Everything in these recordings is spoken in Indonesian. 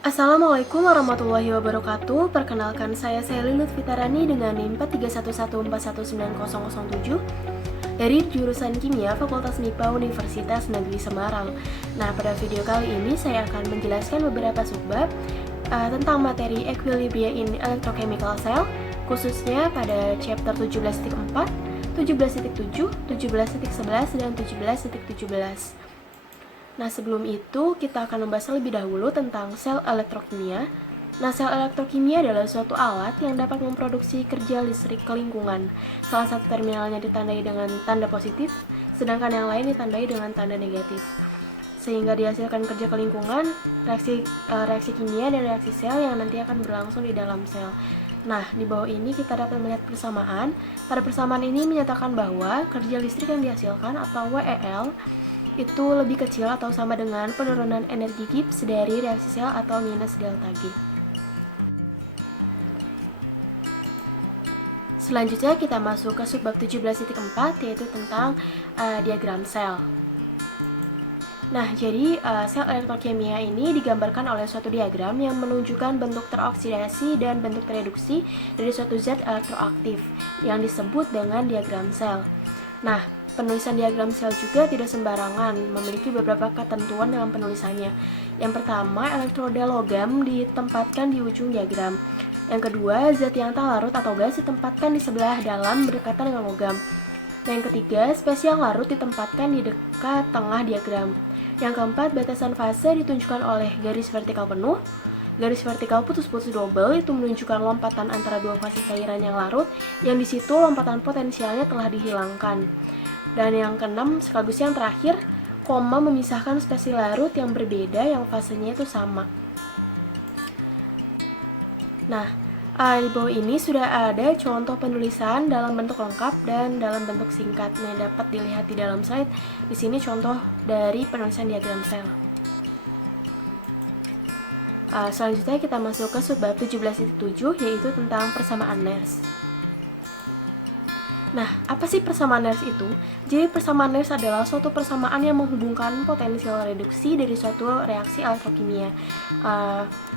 Assalamualaikum warahmatullahi wabarakatuh. Perkenalkan saya Lilith Fitarani dengan NIM 4311419007 dari jurusan Kimia Fakultas MIPA Universitas Negeri Semarang. Nah, pada video kali ini saya akan menjelaskan beberapa subbab tentang materi Equilibria in Electrochemical Cell, khususnya pada chapter 17.4, 17.7, 17.11, dan 17.17. Nah, sebelum itu kita akan membahas lebih dahulu tentang sel elektrokimia. Nah, sel elektrokimia adalah suatu alat yang dapat memproduksi kerja listrik ke lingkungan. Salah satu terminalnya ditandai dengan tanda positif, sedangkan yang lain ditandai dengan tanda negatif. Sehingga dihasilkan kerja ke lingkungan, reaksi kimia dan reaksi sel yang nanti akan berlangsung di dalam sel. Nah, di bawah ini kita dapat melihat persamaan. Pada persamaan ini menyatakan bahwa kerja listrik yang dihasilkan atau WEL itu lebih kecil atau sama dengan penurunan energi Gibbs dari reaksi sel atau minus delta G. Selanjutnya kita masuk ke subbab 17.4, yaitu tentang diagram sel. Nah, jadi sel elektrokimia ini digambarkan oleh suatu diagram yang menunjukkan bentuk teroksidasi dan bentuk tereduksi dari suatu zat elektroaktif yang disebut dengan diagram sel. Nah, penulisan diagram sel juga tidak sembarangan, memiliki beberapa ketentuan dalam penulisannya. Yang pertama, elektroda logam ditempatkan di ujung diagram. Yang kedua, zat yang tak larut atau gas ditempatkan di sebelah dalam berdekatan dengan logam. Dan yang ketiga, spesies yang larut ditempatkan di dekat tengah diagram. Yang keempat, batasan fase ditunjukkan oleh garis vertikal penuh. Garis vertikal putus-putus double itu menunjukkan lompatan antara dua fase cairan yang larut, yang di situ lompatan potensialnya telah dihilangkan. Dan yang keenam, sekaligus yang terakhir, koma memisahkan spesies larut yang berbeda yang fasenya itu sama. Nah, di bawah ini sudah ada contoh penulisan dalam bentuk lengkap dan dalam bentuk singkat. Nah, dapat dilihat di dalam slide. Di sini contoh dari penulisan diagram sel. Selanjutnya kita masuk ke subbab 17.7, yaitu tentang persamaan Nernst. Nah, apa sih persamaan Nernst itu? Jadi persamaan Nernst adalah suatu persamaan yang menghubungkan potensial reduksi dari suatu reaksi elektrokimia.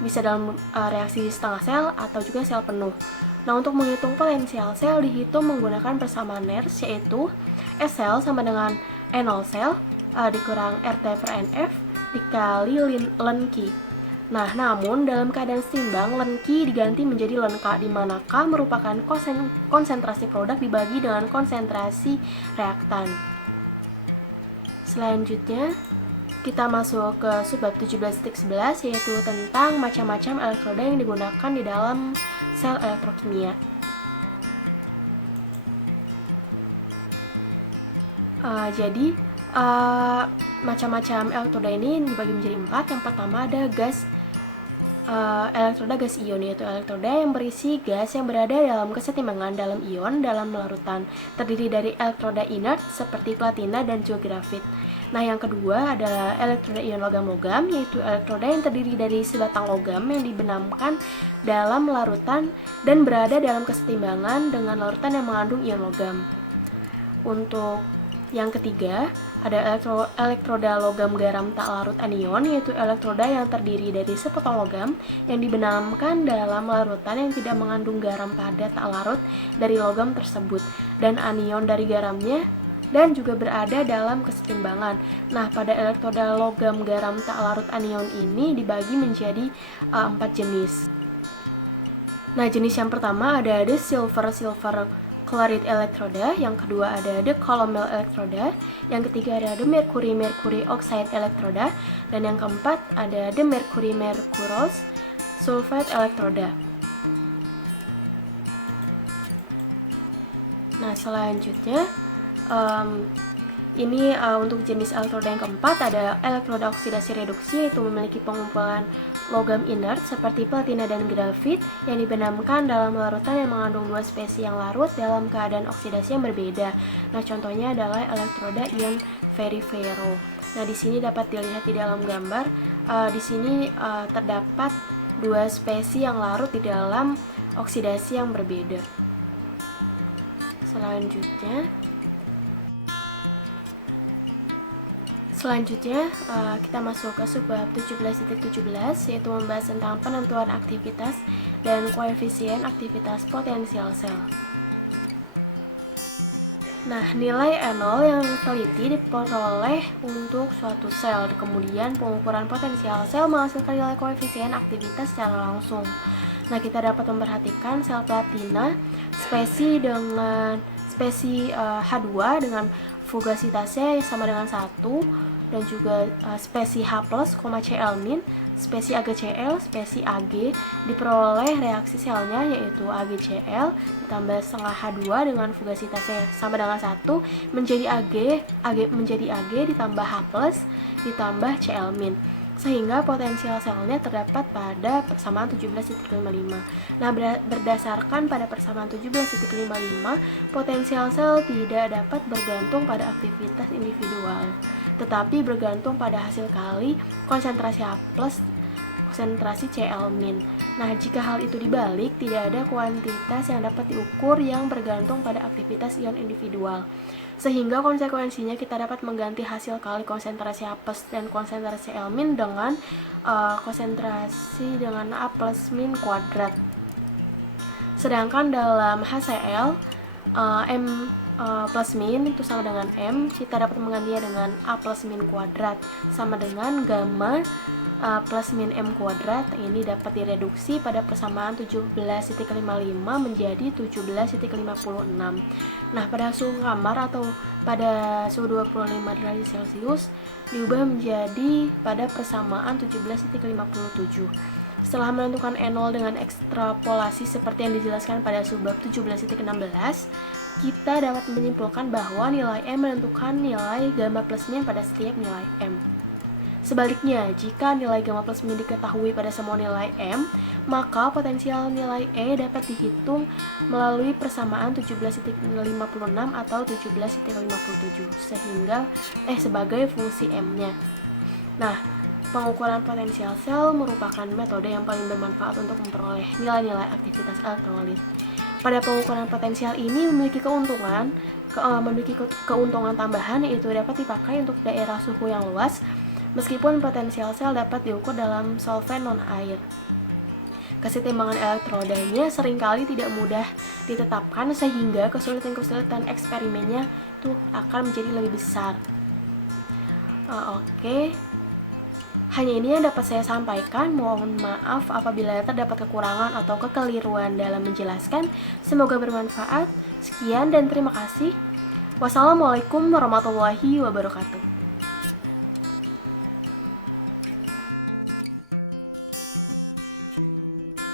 Bisa dalam reaksi setengah sel atau juga sel penuh. Nah, untuk menghitung potensial sel dihitung menggunakan persamaan Nernst, yaitu S sel sama dengan N0 sel dikurang RT per NF dikali ln Q. Nah, namun dalam keadaan seimbang, ln Q diganti menjadi ln K, di mana K merupakan konsentrasi produk dibagi dengan konsentrasi reaktan. Selanjutnya, kita masuk ke subbab 17.11, yaitu tentang macam-macam elektroda yang digunakan di dalam sel elektrokimia. Jadi, macam-macam elektroda ini dibagi menjadi 4. Yang pertama ada elektroda gas ion, yaitu elektroda yang berisi gas yang berada dalam kesetimbangan dalam ion dalam larutan, terdiri dari elektroda inert seperti platina dan juga grafit. Nah, yang kedua adalah elektroda ion logam-logam, yaitu elektroda yang terdiri dari sebatang logam yang dibenamkan dalam larutan dan berada dalam kesetimbangan dengan larutan yang mengandung ion logam. Untuk yang ketiga, ada elektroda logam garam tak larut anion, yaitu elektroda yang terdiri dari sepotong logam yang dibenamkan dalam larutan yang tidak mengandung garam padat tak larut dari logam tersebut, dan anion dari garamnya dan juga berada dalam kesetimbangan. Nah, pada elektroda logam garam tak larut anion ini dibagi menjadi 4 jenis. Nah, jenis yang pertama ada silver chloride elektroda, yang kedua ada the calomel elektroda, yang ketiga ada the mercury oxide elektroda, dan yang keempat ada the mercury mercurose sulfate elektroda. Nah, selanjutnya ini untuk jenis elektroda yang keempat ada elektroda oksidasi reduksi, yaitu memiliki pengumpulan logam inert seperti platina dan grafit yang dibenamkan dalam larutan yang mengandung dua spesies yang larut dalam keadaan oksidasi yang berbeda. Nah, contohnya adalah elektroda ion ferrifero. Nah, di sini dapat dilihat di dalam gambar. Di sini terdapat dua spesies yang larut di dalam oksidasi yang berbeda. Selanjutnya Selanjutnya, kita masuk ke subbab 17.17, yaitu membahas tentang penentuan aktivitas dan koefisien aktivitas potensial sel. Nah, nilai N0 yang teliti diperoleh untuk suatu sel. Kemudian pengukuran potensial sel menghasilkan nilai koefisien aktivitas secara langsung. Nah, kita dapat memperhatikan sel platina spesi H2 dengan fugasitasnya sama dengan 1, dan juga spesi H+, Cl-, spesi AgCl, spesi Ag diperoleh reaksi selnya yaitu AgCl ditambah setengah H2 dengan fugasitasnya sama dengan 1 menjadi Ag ditambah H+ ditambah Cl-, sehingga potensial selnya terdapat pada persamaan 17.55. Nah, berdasarkan pada persamaan 17.55, potensial sel tidak dapat bergantung pada aktivitas individual, tetapi bergantung pada hasil kali konsentrasi H+, konsentrasi Cl-. Nah, jika hal itu dibalik, tidak ada kuantitas yang dapat diukur yang bergantung pada aktivitas ion individual. Sehingga konsekuensinya kita dapat mengganti hasil kali konsentrasi H+ dan konsentrasi Cl- dengan konsentrasi dengan A plus min kuadrat. Sedangkan dalam HCl, M plus min itu sama dengan M, kita dapat menggantinya dengan A plus min kuadrat sama dengan gamma plus min M kuadrat. Ini dapat direduksi pada persamaan 17.55 menjadi 17.56. Nah, pada suhu kamar atau pada suhu 25 derajat Celcius diubah menjadi pada persamaan 17.57. Setelah menentukan N0 dengan ekstrapolasi seperti yang dijelaskan pada subbab 17.16, kita dapat menyimpulkan bahwa nilai M menentukan nilai gamma plus min pada setiap nilai M. Sebaliknya, jika nilai gamma plus min diketahui pada semua nilai M, maka potensial nilai E dapat dihitung melalui persamaan 17.56 atau 17.57 sebagai fungsi M-nya. Nah, pengukuran potensial sel merupakan metode yang paling bermanfaat untuk memperoleh nilai-nilai aktivitas elektrolit. Pada pengukuran potensial ini memiliki keuntungan tambahan, yaitu dapat dipakai untuk daerah suhu yang luas, meskipun potensial sel dapat diukur dalam solvent non-air. Kesetimbangan elektrodanya seringkali tidak mudah ditetapkan, sehingga kesulitan eksperimennya itu akan menjadi lebih besar. Hanya ini yang dapat saya sampaikan. Mohon maaf apabila terdapat kekurangan atau kekeliruan dalam menjelaskan. Semoga bermanfaat. Sekian dan terima kasih. Wassalamualaikum warahmatullahi wabarakatuh.